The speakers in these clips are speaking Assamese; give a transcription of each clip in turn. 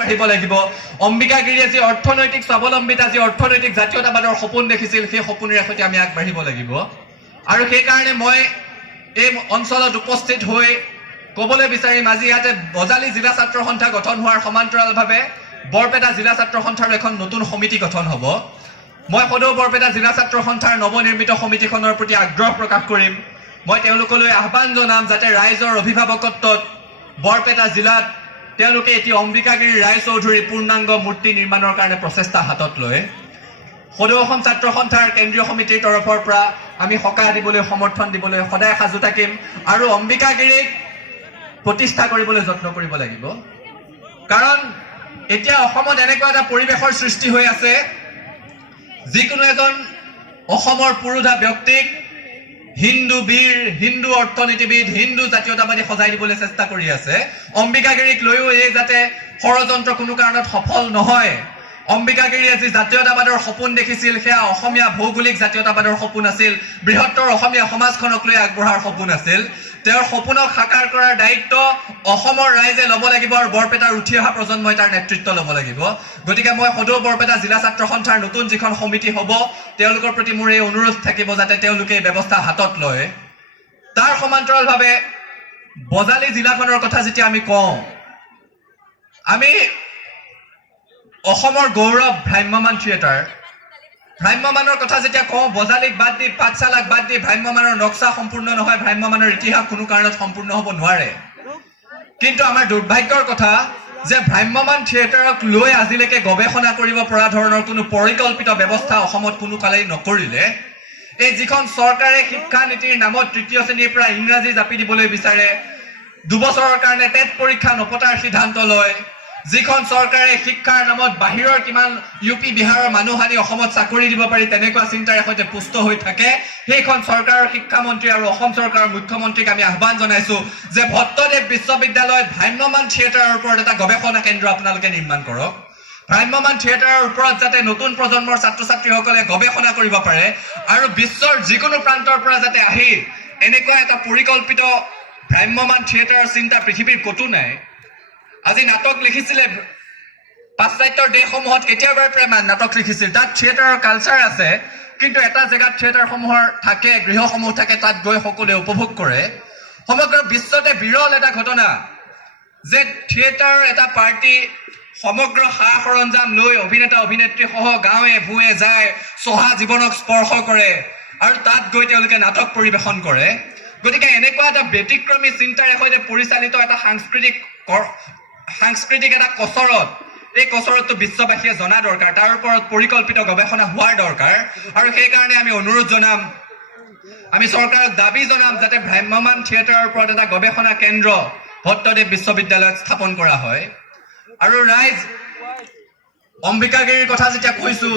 আগবাঢ়িব লাগিব অম্বিকাগিৰিয়ে যি অৰ্থনৈতিক স্বাৱলম্বিতা যি অৰ্থনৈতিক জাতীয়তাবাদৰ সপোন দেখিছিল সেই সপোনেৰে সৈতে আমি আগবাঢ়িব লাগিব আৰু সেই কাৰণে মই এই অঞ্চলত উপস্থিত হৈ ক'বলৈ বিচাৰিম আজি ইয়াতে বজালী জিলা ছাত্ৰ সন্থা গঠন হোৱাৰ সমান্তৰালভাৱে বৰপেটা জিলা ছাত্ৰ সন্থাৰ এখন নতুন সমিতি গঠন হ'ব মই সদৌ বৰপেটা জিলা ছাত্ৰ সন্থাৰ নৱনিৰ্মিত সমিতিখনৰ প্ৰতি আগ্ৰহ প্ৰকাশ কৰিম মই তেওঁলোকলৈ আহ্বান জনাম যাতে ৰাইজৰ অভিভাৱকত্বত বৰপেটা জিলাত তেওঁলোকে এটি অম্বিকাগিৰি ৰায় চৌধুৰী পূৰ্ণাংগ মূৰ্তি নিৰ্মাণৰ কাৰণে প্ৰচেষ্টা হাতত লয় সদৌ অসম ছাত্ৰ সন্থাৰ কেন্দ্ৰীয় সমিতিৰ তৰফৰ পৰা আমি সকাহ দিবলৈ সমৰ্থন দিবলৈ সদায় সাজু থাকিম আৰু অম্বিকাগিৰিক প্ৰতিষ্ঠা কৰিবলৈ যত্ন কৰিব লাগিব কাৰণ এতিয়া অসমত এনেকুৱা এটা পৰিৱেশৰ সৃষ্টি হৈ আছে যিকোনো এজন অসমৰ পুৰুধা ব্যক্তিক হিন্দু বীৰ হিন্দু অৰ্থনীতিবিদ হিন্দু জাতীয়তাবাদী সজাই দিবলৈ চেষ্টা কৰি আছে অম্বিকাগিৰিক লৈও এই যাতে ষড়যন্ত্ৰ কোনো কাৰণত সফল নহয় অম্বিকাগিৰিয়ে যি জাতীয়তাবাদৰ সপোন দেখিছিল সেয়া অসমীয়া ভৌগোলিক জাতীয়তাবাদৰ সপোন আছিল বৃহত্তৰ অসমীয়া সমাজখনক লৈ আগবঢ়াৰ সপোন আছিল তেওঁৰ সপোনক সাকাৰ কৰাৰ দায়িত্ব অসমৰ ৰাইজে ল'ব লাগিব আৰু বৰপেটাৰ উঠি অহা প্ৰজন্মই তাৰ নেতৃত্ব ল'ব লাগিব গতিকে মই সদৌ বৰপেটা জিলা ছাত্ৰ সন্থাৰ নতুন যিখন সমিতি হ'ব তেওঁলোকৰ প্ৰতি মোৰ এই অনুৰোধ থাকিব যাতে তেওঁলোকে এই ব্যৱস্থা হাতত লয় তাৰ সমান্তৰালভাৱে বজালী জিলাখনৰ কথা যেতিয়া আমি কওঁ আমি অসমৰ গৌৰৱ ভ্ৰাম্যমান থিয়েটাৰ ভ্ৰাম্যমানৰ কথা যেতিয়া কওঁ বজালীক বাদ দি পাঠশালাক বাদ দি ভ্ৰাম্যমানৰ নক্সা সম্পূৰ্ণ নহয় ভ্ৰাম্যমানৰ ইতিহাস কোনো কাৰণত সম্পূৰ্ণ হ'ব নোৱাৰে কিন্তু আমাৰ দুৰ্ভাগ্যৰ কথা যে ভ্ৰাম্যমান থিয়েটাৰক লৈ আজিলৈকে গৱেষণা কৰিব পৰা ধৰণৰ কোনো পৰিকল্পিত ব্যৱস্থা অসমত কোনো কালেই নকৰিলে এই যিখন চৰকাৰে শিক্ষা নীতিৰ নামত তৃতীয় শ্ৰেণীৰ পৰা ইংৰাজী জাপি দিবলৈ বিচাৰে দুবছৰৰ কাৰণে টেট পৰীক্ষা নপতাৰ সিদ্ধান্ত লয় যিখন চৰকাৰে শিক্ষাৰ নামত বাহিৰৰ কিমান ইউপি বিহাৰৰ মানুহ আনি অসমত চাকৰি দিব পাৰি তেনেকুৱা চিন্তাৰে সৈতে পুষ্ট হৈ থাকে সেইখন চৰকাৰৰ শিক্ষামন্ত্ৰী আৰু অসম চৰকাৰৰ মুখ্যমন্ত্ৰীক আমি আহ্বান জনাইছো যে ভট্টদেৱ বিশ্ববিদ্যালয়ত ভ্ৰাম্যমান থিয়েটাৰৰ ওপৰত এটা গৱেষণা কেন্দ্ৰ আপোনালোকে নিৰ্মাণ কৰক ভ্ৰাম্যমান থিয়েটাৰৰ ওপৰত যাতে নতুন প্ৰজন্মৰ ছাত্ৰ ছাত্ৰীসকলে গৱেষণা কৰিব পাৰে আৰু বিশ্বৰ যিকোনো প্ৰান্তৰ পৰা যাতে আহি এনেকুৱা এটা পৰিকল্পিত ভ্ৰাম্যমান থিয়েটাৰৰ চিন্তা পৃথিৱীৰ ক'তো নাই আজি নাটক লিখিছিলে পাশ্চাত্যৰ দেশসমূহত কেতিয়াবাৰ পৰা নাটক লিখিছিল তাত থিয়েটাৰৰ কালচাৰ আছে কিন্তু এটা জেগাত থিয়েটাৰসমূহৰ থাকে গৃহসমূহ থাকে তাত গৈ সকলোৱে উপভোগ কৰে সমগ্ৰ বিশ্বতে বিৰল এটা ঘটনা যে থিয়েটাৰৰ এটা পাৰ্টি সমগ্ৰ সা সৰঞ্জাম লৈ অভিনেতা অভিনেত্ৰী সহ গাঁৱে ভূঞে যায় চহা জীৱনক স্পৰ্শ কৰে আৰু তাত গৈ তেওঁলোকে নাটক পৰিৱেশন কৰে গতিকে এনেকুৱা এটা ব্যতিক্ৰমী চিন্তাৰে সৈতে পৰিচালিত এটা সাংস্কৃতিক এটা কচৰত এই কচৰতটো বিশ্ববাসীয়ে জনা দৰকাৰ তাৰ ওপৰত পৰিকল্পিত গৱেষণা হোৱাৰ দৰকাৰ আৰু সেইকাৰণে আমি অনুৰোধ জনাম আমি চৰকাৰক দাবী জনাম যাতে ভ্ৰাম্যমান থিয়েটাৰৰ ওপৰত এটা গৱেষণা কেন্দ্ৰ ভট্টদেৱ বিশ্ববিদ্যালয়ত স্থাপন কৰা হয় আৰু ৰাইজ অম্বিকাগিৰিৰ কথা যেতিয়া কৈছো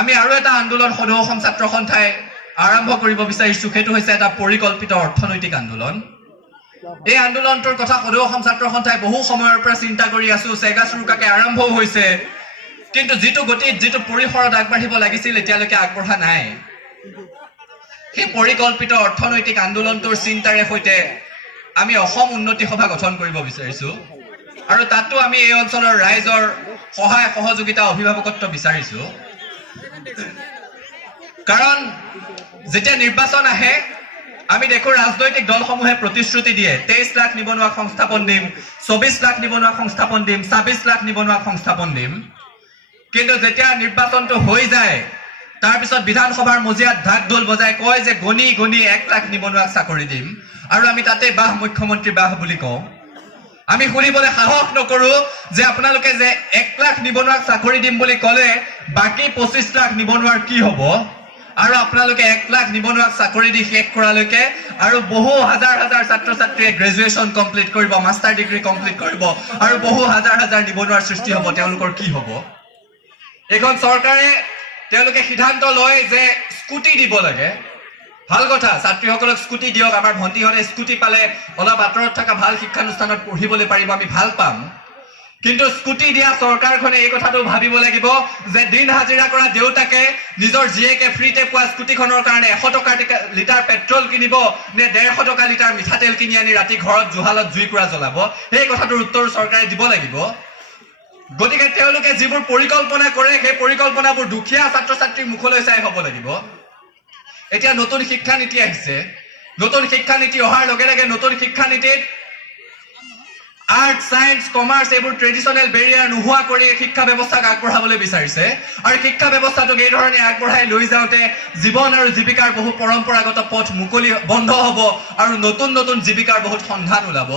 আমি আৰু এটা আন্দোলন সদৌ অসম ছাত্ৰ সন্থাই আৰম্ভ কৰিব বিচাৰিছো সেইটো হৈছে এটা পৰিকল্পিত অৰ্থনৈতিক আন্দোলন এই আন্দোলনটোৰ কথা সদৌ অসম ছাত্ৰ সন্থাই বহু সময়ৰ পৰা চিন্তা কৰি আছো চেগাচুৰুকাকে আৰম্ভও হৈছে কিন্তু যিটো গতিত যিটো পৰিসৰত আগবাঢ়িব লাগিছিল এতিয়ালৈকে আগবঢ়া নাই সেই পৰিকল্পিত অৰ্থনৈতিক আন্দোলনটোৰ চিন্তাৰে সৈতে আমি অসম উন্নতি সভা গঠন কৰিব বিচাৰিছো আৰু তাতো আমি এই অঞ্চলৰ ৰাইজৰ সহায় সহযোগিতা অভিভাৱকত্ব বিচাৰিছো কাৰণ যেতিয়া নিৰ্বাচন আহে আমি দেখো ৰাজনৈতিক দলসমূহে প্ৰতিশ্ৰুতি দিয়ে 23 লাখ নিবনুৱা সংস্থাপন দিম 24 লাখ নিবনুৱা সংস্থাপন দিম 26 লাখ নিবনুৱা সংস্থাপন দিম কিন্তু যেতিয়া নিৰ্বাচনটো হৈ যায় তাৰ পিছত বিধানসভাৰ মজিয়াত ঢাক ঢোল বজাই কয় যে গণি গণি 1 লাখ নিবনুৱাক চাকৰি দিম আৰু আমি তাতে বাহ মুখ্যমন্ত্ৰী বাহ বুলি কওঁ আমি শুনিবলৈ সাহস নকৰো যে আপোনালোকে যে 1 লাখ নিবনুৱাক চাকৰি দিম বুলি ক'লে বাকি 25 লাখ নিবনুৱাৰ কি হ'ব আৰু আপোনালোকে 1 লাখ নিবনুৱাক চাকৰি দি শেষ কৰালৈকে আৰু বহু হাজাৰ হাজাৰ ছাত্ৰ ছাত্ৰীয়ে গ্ৰেজুৱেশ্যন কমপ্লিট কৰিব মাষ্টাৰ ডিগ্ৰী কমপ্লিট কৰিব আৰু বহু হাজাৰ হাজাৰ নিবনুৱাৰ সৃষ্টি হ'ব তেওঁলোকৰ কি হ'ব এখন চৰকাৰে তেওঁলোকে সিদ্ধান্ত লয় যে স্কুটি দিব লাগে ভাল কথা ছাত্ৰীসকলক স্কুটি দিয়ক আমাৰ ভণ্টিহঁতে স্কুটি পালে অলপ আঁতৰত থকা ভাল শিক্ষানুষ্ঠানত পঢ়িবলৈ পাৰিব আমি ভাল পাম কিন্তু স্কুটি দিয়া চৰকাৰখনে এই কথাটো ভাবিব লাগিব যে দিন হাজিৰা কৰা দেউতাকে নিজৰ জীয়েকে ফ্ৰীতে পোৱা স্কুটিখনৰ কাৰণে 100 টকা লিটাৰ পেট্ৰল কিনিব নে 150 টকা লিটাৰ মিঠাতেল কিনি আনি ৰাতি ঘৰত জুহালত জুইকুৰা জ্বলাব এই কথাটোৰ উত্তৰ চৰকাৰে দিব লাগিব গতিকে তেওঁলোকে যিবোৰ পৰিকল্পনা কৰে সেই পৰিকল্পনাবোৰ দুখীয়া ছাত্ৰ ছাত্ৰীৰ মুখলৈ চাই হ'ব লাগিব এতিয়া নতুন শিক্ষা নীতি আহিছে নতুন শিক্ষা নীতি অহাৰ লগে লগে নতুন শিক্ষা নীতিত আৰ্ট সায়েন্স কমাৰ্চ এইবোৰ ট্ৰেডিশনেল বেৰিয়াৰ নোহোৱা কৰি শিক্ষা ব্যৱস্থাক আগবঢ়াবলৈ বিচাৰিছে আৰু শিক্ষা ব্যৱস্থাটোক এই ধৰণে আগবঢ়াই লৈ যাওঁতে জীৱন আৰু জীৱিকাৰ বহু পৰম্পৰাগত পথ মুকলি বন্ধ হ'ব আৰু নতুন নতুন জীৱিকাৰ বহুত সন্ধান ওলাব